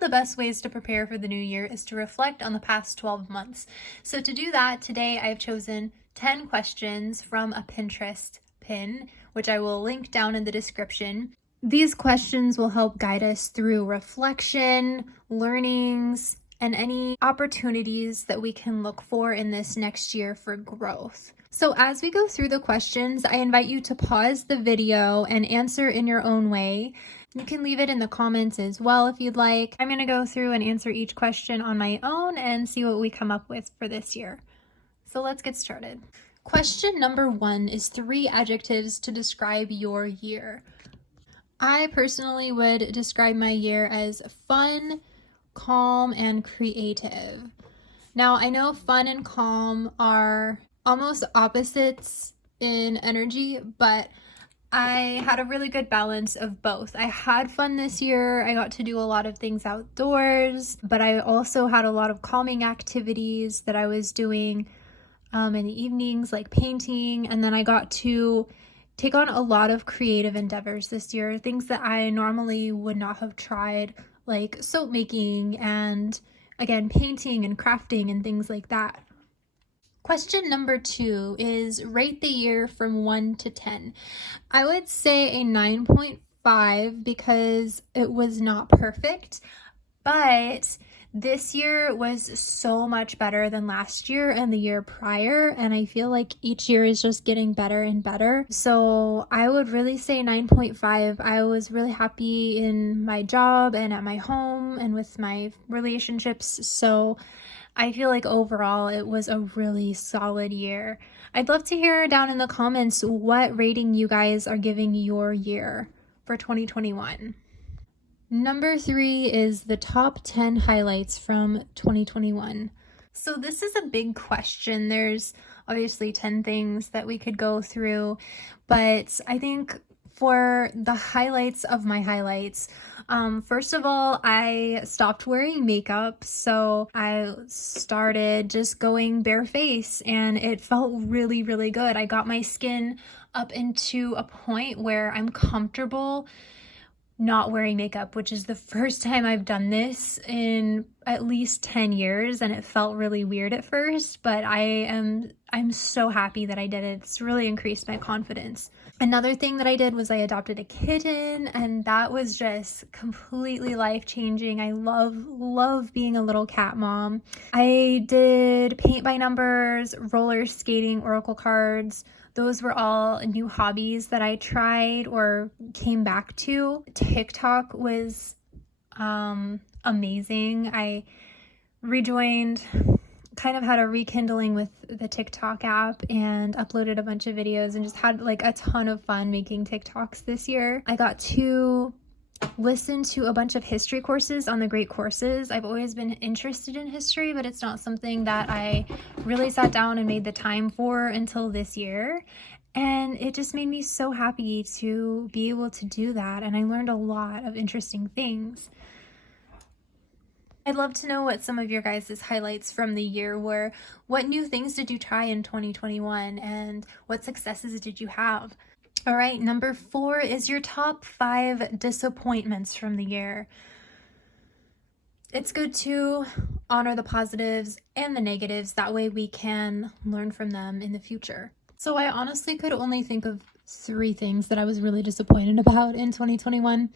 of the best ways to prepare for the new year is to reflect on the past 12 months. So to do that, today I've chosen 10 questions from a Pinterest pin, which I will link down in the description. These questions will help guide us through reflection, learnings, and any opportunities that we can look for in this next year for growth. So as we go through the questions, I invite you to pause the video and answer in your own way. You can leave it in the comments as well if you'd like. I'm going to go through and answer each question on my own and see what we come up with for this year. So let's get started. Question number 1 is 3 adjectives to describe your year. I personally would describe my year as fun, calm, and creative. Now, I know fun and calm are almost opposites in energy, but I had a really good balance of both. I had fun this year. I got to do a lot of things outdoors, but I also had a lot of calming activities that I was doing in the evenings, like painting, and then I got to take on a lot of creative endeavors this year, things that I normally would not have tried, like soap making and, again, painting and crafting and things like that. Question number 2 is rate the year from 1 to 10. I would say a 9.5 because it was not perfect, but this year was so much better than last year and the year prior, and I feel like each year is just getting better and better. So I would really say 9.5. I was really happy in my job and at my home and with my relationships, so I feel like overall it was a really solid year. I'd love to hear down in the comments what rating you guys are giving your year for 2021. Number 3 is the top 10 highlights from 2021. So this is a big question. There's obviously 10 things that we could go through, but I think for the highlights of my highlights, first of all, I stopped wearing makeup, so I started just going barefaced, and it felt really, really good. I got my skin up into a point where I'm comfortable not wearing makeup, which is the first time I've done this in at least 10 years, and it felt really weird at first, but I'm so happy that I did it. It's really increased my confidence. Another thing that I did was I adopted a kitten, and that was just completely life-changing. I love being a little cat mom. I did paint by numbers, roller skating, oracle cards. Those were all new hobbies that I tried or came back to. TikTok was amazing. I rejoined, kind of had a rekindling with the TikTok app and uploaded a bunch of videos and just had like a ton of fun making TikToks this year. I got to listen to a bunch of history courses on the Great Courses. I've always been interested in history, but it's not something that I really sat down and made the time for until this year. And it just made me so happy to be able to do that. And I learned a lot of interesting things. I'd love to know what some of your guys' highlights from the year were. What new things did you try in 2021 and what successes did you have? All right, number 4 is your top 5 disappointments from the year. It's good to honor the positives and the negatives. That way we can learn from them in the future. So I honestly could only think of 3 things that I was really disappointed about in 2021.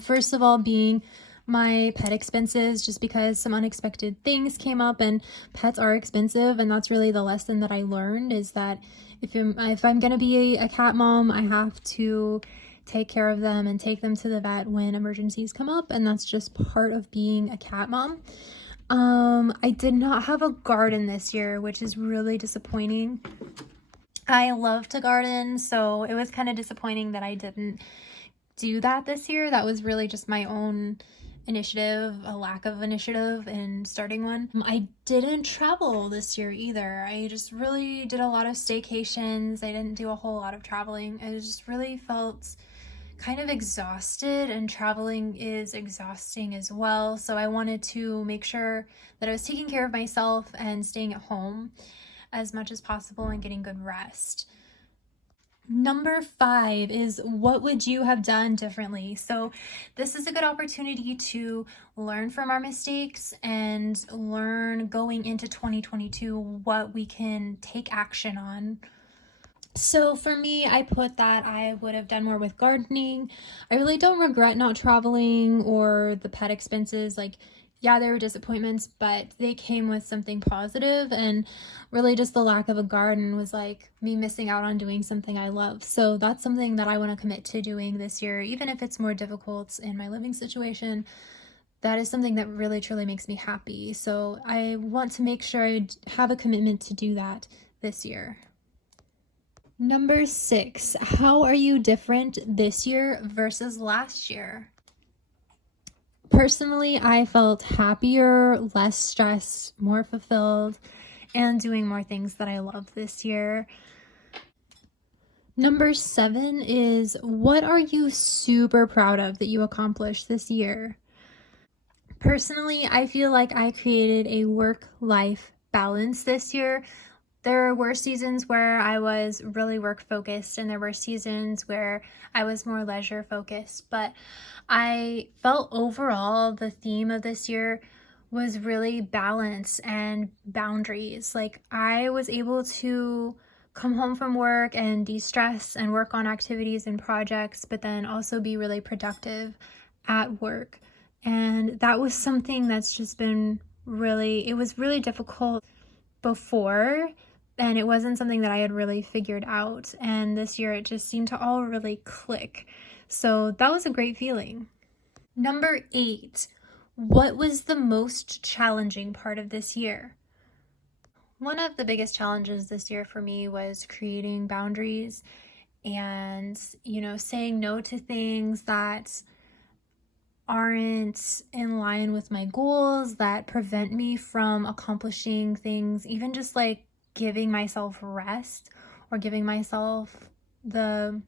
First of all, being my pet expenses, just because some unexpected things came up, and pets are expensive, and that's really the lesson that I learned, is that if I'm gonna be a cat mom, I have to take care of them and take them to the vet when emergencies come up, and that's just part of being a cat mom. I did not have a garden this year, which is really disappointing. I love to garden, so it was kind of disappointing that I didn't do that this year. That was really just my own initiative, a lack of initiative in starting one. I didn't travel this year either. I just really did a lot of staycations. I didn't do a whole lot of traveling. I just really felt kind of exhausted, and traveling is exhausting as well. So I wanted to make sure that I was taking care of myself and staying at home as much as possible and getting good rest. Number 5 is, what would you have done differently? So this is a good opportunity to learn from our mistakes and learn going into 2022 what we can take action on. So for me, I put that I would have done more with gardening. I really don't regret not traveling or the pet expenses. Like, yeah, there were disappointments, but they came with something positive, and really just the lack of a garden was like me missing out on doing something I love. So that's something that I want to commit to doing this year, even if it's more difficult in my living situation. That is something that really truly makes me happy. So I want to make sure I have a commitment to do that this year. Number 6, how are you different this year versus last year? Personally, I felt happier, less stressed, more fulfilled, and doing more things that I love this year. Number 7 is, what are you super proud of that you accomplished this year? Personally, I feel like I created a work-life balance this year. There were seasons where I was really work focused, and there were seasons where I was more leisure focused, but I felt overall the theme of this year was really balance and boundaries. Like, I was able to come home from work and de-stress and work on activities and projects, but then also be really productive at work. And that was something that's just been it was really difficult before, and it wasn't something that I had really figured out. And this year it just seemed to all really click. So that was a great feeling. Number 8, what was the most challenging part of this year? One of the biggest challenges this year for me was creating boundaries and, saying no to things that aren't in line with my goals, that prevent me from accomplishing things, even just like giving myself rest or giving myself the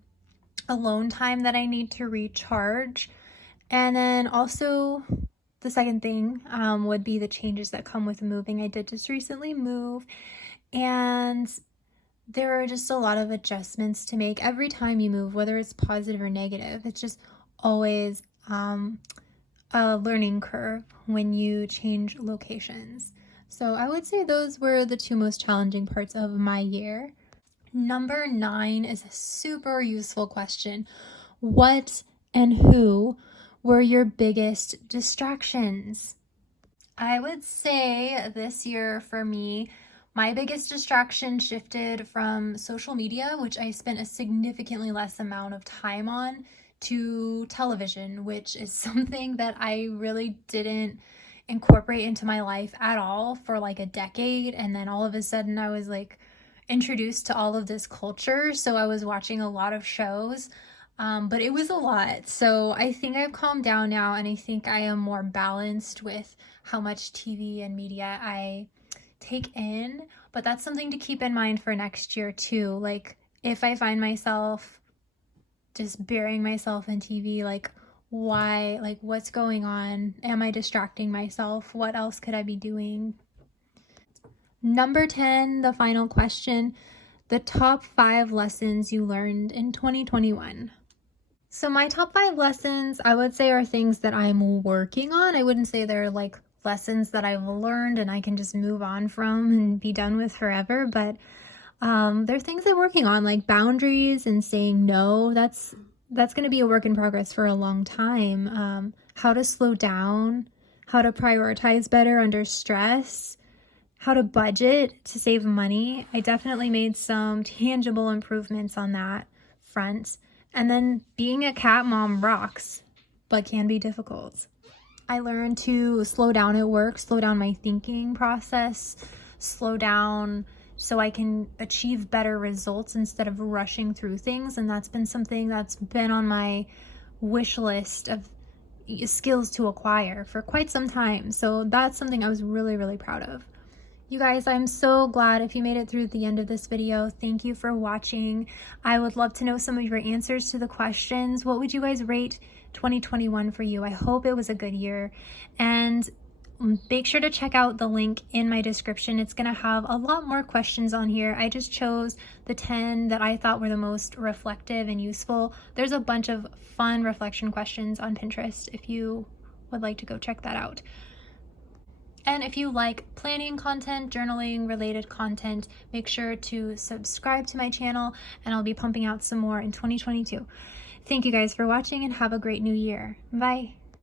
alone time that I need to recharge. And then also, the second thing would be the changes that come with moving. I did just recently move, and there are just a lot of adjustments to make every time you move, whether it's positive or negative. It's just always a learning curve when you change locations. So I would say those were the 2 most challenging parts of my year. Number 9 is a super useful question. What and who were your biggest distractions? I would say this year for me, my biggest distraction shifted from social media, which I spent a significantly less amount of time on, to television, which is something that I really didn't incorporate into my life at all for like a decade. And then all of a sudden I was like introduced to all of this culture. So I was watching a lot of shows, but it was a lot. So I think I've calmed down now, and I think I am more balanced with how much TV and media I take in. But that's something to keep in mind for next year too. Like, if I find myself just burying myself in TV, like, why? Like, what's going on? Am I distracting myself? What else could I be doing? Number 10, the final question, the top 5 lessons you learned in 2021. So my top 5 lessons, I would say, are things that I'm working on. I wouldn't say they're like lessons that I've learned and I can just move on from and be done with forever, but there are things I'm working on, like boundaries and saying no. That's going to be a work in progress for a long time. How to slow down, how to prioritize better under stress, how to budget to save money. I definitely made some tangible improvements on that front. And then being a cat mom rocks, but can be difficult. I learned to slow down at work, slow down my thinking process, slow down so I can achieve better results instead of rushing through things. And that's been something that's been on my wish list of skills to acquire for quite some time. So that's something I was really, really proud of. You guys, I'm so glad if you made it through the end of this video. Thank you for watching. I would love to know some of your answers to the questions. What would you guys rate 2021 for you? I hope it was a good year. And make sure to check out the link in my description. It's going to have a lot more questions on here. I just chose the 10 that I thought were the most reflective and useful. There's a bunch of fun reflection questions on Pinterest if you would like to go check that out. And if you like planning content, journaling related content, make sure to subscribe to my channel, and I'll be pumping out some more in 2022. Thank you guys for watching, and have a great new year. Bye.